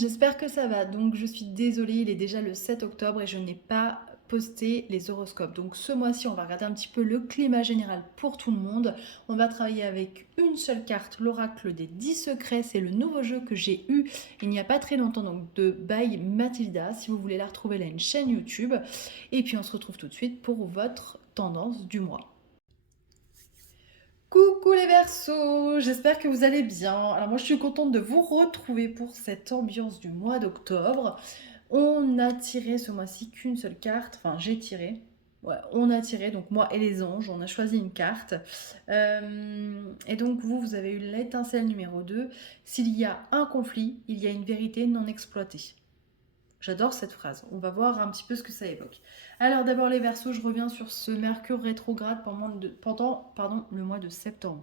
j'espère que ça va. Donc je suis désolée, il est déjà le 7 octobre et je n'ai pas posté les horoscopes. Donc ce mois-ci, on va regarder un petit peu le climat général pour tout le monde. On va travailler avec une seule carte, l'oracle des 10 secrets. C'est le nouveau jeu que j'ai eu il n'y a pas très longtemps, donc de By Mathilda. Si vous voulez la retrouver, elle a une chaîne YouTube. Et puis on se retrouve tout de suite pour votre tendance du mois. Coucou les Verseaux, j'espère que vous allez bien. Alors moi je suis contente de vous retrouver pour cette ambiance du mois d'octobre. On a tiré ce mois-ci qu'une seule carte, enfin j'ai tiré. Ouais, on a tiré, donc moi et les anges, on a choisi une carte. Et donc vous avez eu l'étincelle numéro 2. S'il y a un conflit, il y a une vérité non exploitée. J'adore cette phrase. On va voir un petit peu ce que ça évoque. Alors d'abord les Verseaux, je reviens sur ce Mercure rétrograde pendant le mois de septembre.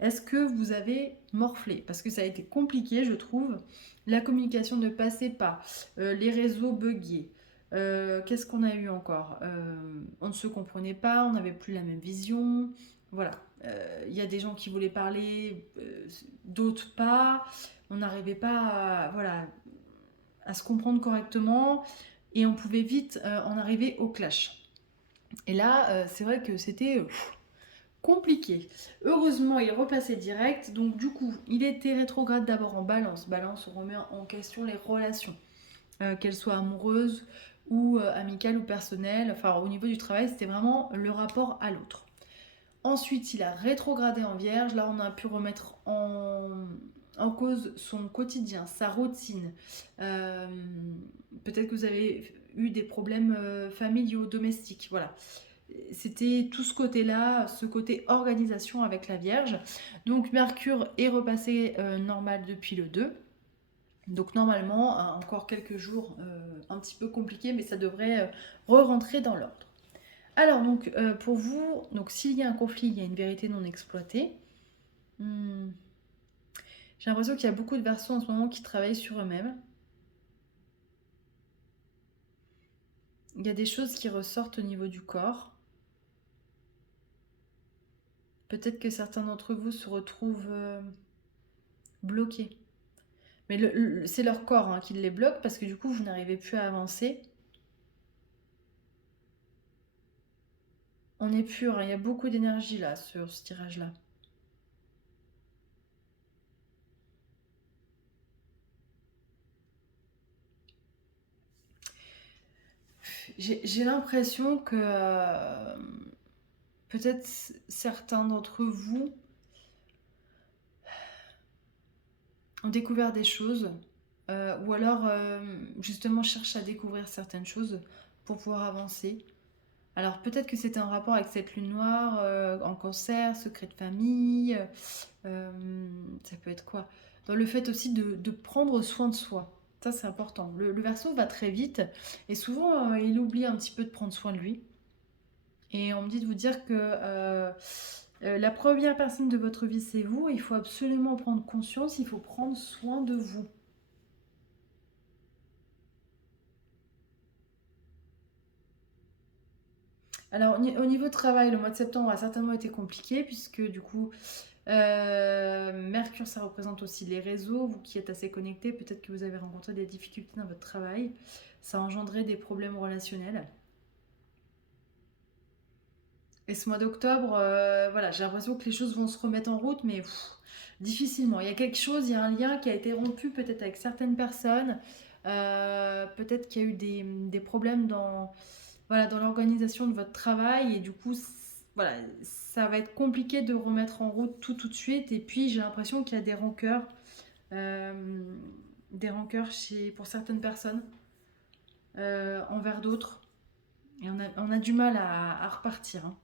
Est-ce que vous avez morflé? Parce que ça a été compliqué, je trouve. La communication ne passait pas. Les réseaux buggaient. Qu'est-ce qu'on a eu encore? On ne se comprenait pas, on n'avait plus la même vision. Voilà. Il y a des gens qui voulaient parler, d'autres pas. On n'arrivait pas à se comprendre correctement et on pouvait vite en arriver au clash. Et là, c'est vrai que c'était compliqué. Heureusement, il repassait direct, donc du coup, il était rétrograde d'abord en balance. Balance, on remet en question les relations, qu'elles soient amoureuses ou amicales ou personnelles. Enfin, au niveau du travail, c'était vraiment le rapport à l'autre. Ensuite, il a rétrogradé en Vierge. Là, on a pu remettre en cause son quotidien, sa routine. Euh, Peut-être que vous avez eu des problèmes familiaux, domestiques. Voilà. C'était tout ce côté-là, ce côté organisation avec la Vierge. Donc Mercure est repassé normal depuis le 2. Donc normalement, encore quelques jours un petit peu compliqués, mais ça devrait re-rentrer dans l'ordre. Alors donc pour vous, donc s'il y a un conflit, il y a une vérité non exploitée. Hmm. J'ai l'impression qu'il y a beaucoup de versions en ce moment qui travaillent sur eux-mêmes. Il y a des choses qui ressortent au niveau du corps. Peut-être que certains d'entre vous se retrouvent bloqués. Mais c'est leur corps hein, qui les bloque parce que du coup, vous n'arrivez plus à avancer. On est pur, hein, il y a beaucoup d'énergie là sur ce tirage-là. J'ai l'impression que peut-être certains d'entre vous ont découvert des choses ou alors justement cherchent à découvrir certaines choses pour pouvoir avancer. Alors peut-être que c'est un rapport avec cette lune noire en cancer, secret de famille, ça peut être quoi? Dans le fait aussi de prendre soin de soi. Ça c'est important. Le Verseau va très vite et souvent il oublie un petit peu de prendre soin de lui. Et on me dit de vous dire que la première personne de votre vie c'est vous. Il faut absolument prendre conscience, il faut prendre soin de vous. Alors au niveau travail, le mois de septembre a certainement été compliqué puisque du coup Mercure, ça représente aussi les réseaux. Vous qui êtes assez connecté, peut-être que vous avez rencontré des difficultés dans votre travail. Ça a engendré des problèmes relationnels. Et ce mois d'octobre, voilà, j'ai l'impression que les choses vont se remettre en route, mais difficilement. Il y a quelque chose, il y a un lien qui a été rompu peut-être avec certaines personnes. Peut-être qu'il y a eu des problèmes voilà, dans l'organisation de votre travail et du coup, voilà, ça va être compliqué de remettre en route tout de suite. Et puis, j'ai l'impression qu'il y a euh, des rancœurs pour certaines personnes envers d'autres. Et on a du mal à repartir. Hein.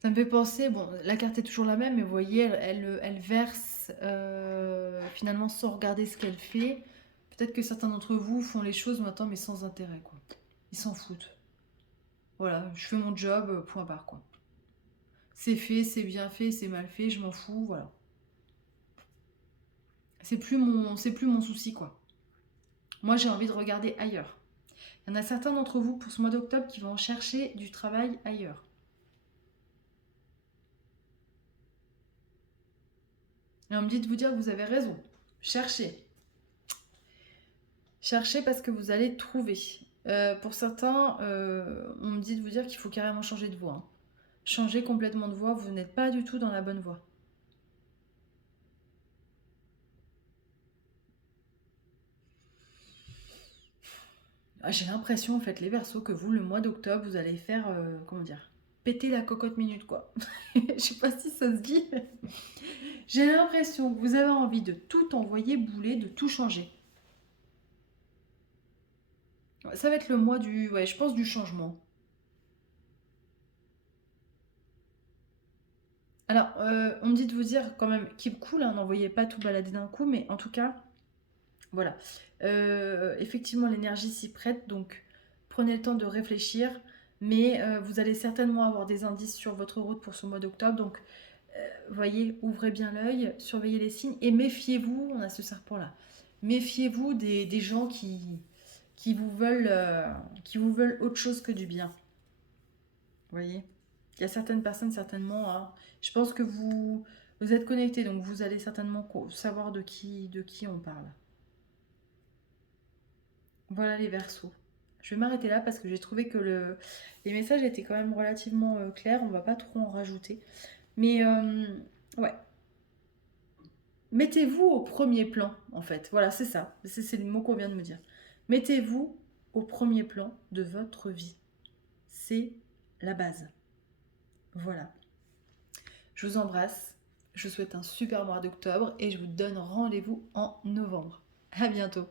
Ça me fait penser, bon, la carte est toujours la même, mais vous voyez, elle verse finalement sans regarder ce qu'elle fait. Peut-être que certains d'entre vous font les choses maintenant, mais sans intérêt, quoi. Ils s'en foutent. Voilà, je fais mon job, point barre, quoi. C'est fait, c'est bien fait, c'est mal fait, je m'en fous, voilà. C'est plus mon souci, quoi. Moi, j'ai envie de regarder ailleurs. Il y en a certains d'entre vous pour ce mois d'octobre qui vont chercher du travail ailleurs. Et on me dit de vous dire que vous avez raison. Cherchez. Cherchez parce que vous allez trouver. Pour certains, on me dit de vous dire qu'il faut carrément changer de voie, hein. Changer complètement de voie, vous n'êtes pas du tout dans la bonne voie. Ah, j'ai l'impression, en fait, les Verseaux, que vous, le mois d'octobre, vous allez faire, comment dire, péter la cocotte minute, quoi. Je sais pas si ça se dit. J'ai l'impression que vous avez envie de tout envoyer bouler, de tout changer. Ouais, ça va être le mois du, ouais, je pense du changement. Alors, on me dit de vous dire quand même, keep cool, hein, n'envoyez pas tout balader d'un coup, mais en tout cas, voilà. Effectivement, l'énergie s'y prête, donc prenez le temps de réfléchir, mais vous allez certainement avoir des indices sur votre route pour ce mois d'octobre, donc voyez, ouvrez bien l'œil, surveillez les signes et méfiez-vous, on a ce serpent-là, méfiez-vous des gens qui qui vous veulent autre chose que du bien. Vous voyez, il y a certaines personnes, certainement, hein, je pense que vous êtes connectés, donc vous allez certainement savoir de qui on parle. Voilà les Verseaux. Je vais m'arrêter là parce que j'ai trouvé que les messages étaient quand même relativement clairs, on va pas trop en rajouter. Mais ouais, mettez-vous au premier plan, en fait. Voilà, c'est ça. C'est le mot qu'on vient de me dire. Mettez-vous au premier plan de votre vie. C'est la base. Voilà. Je vous embrasse. Je vous souhaite un super mois d'octobre et je vous donne rendez-vous en novembre. À bientôt.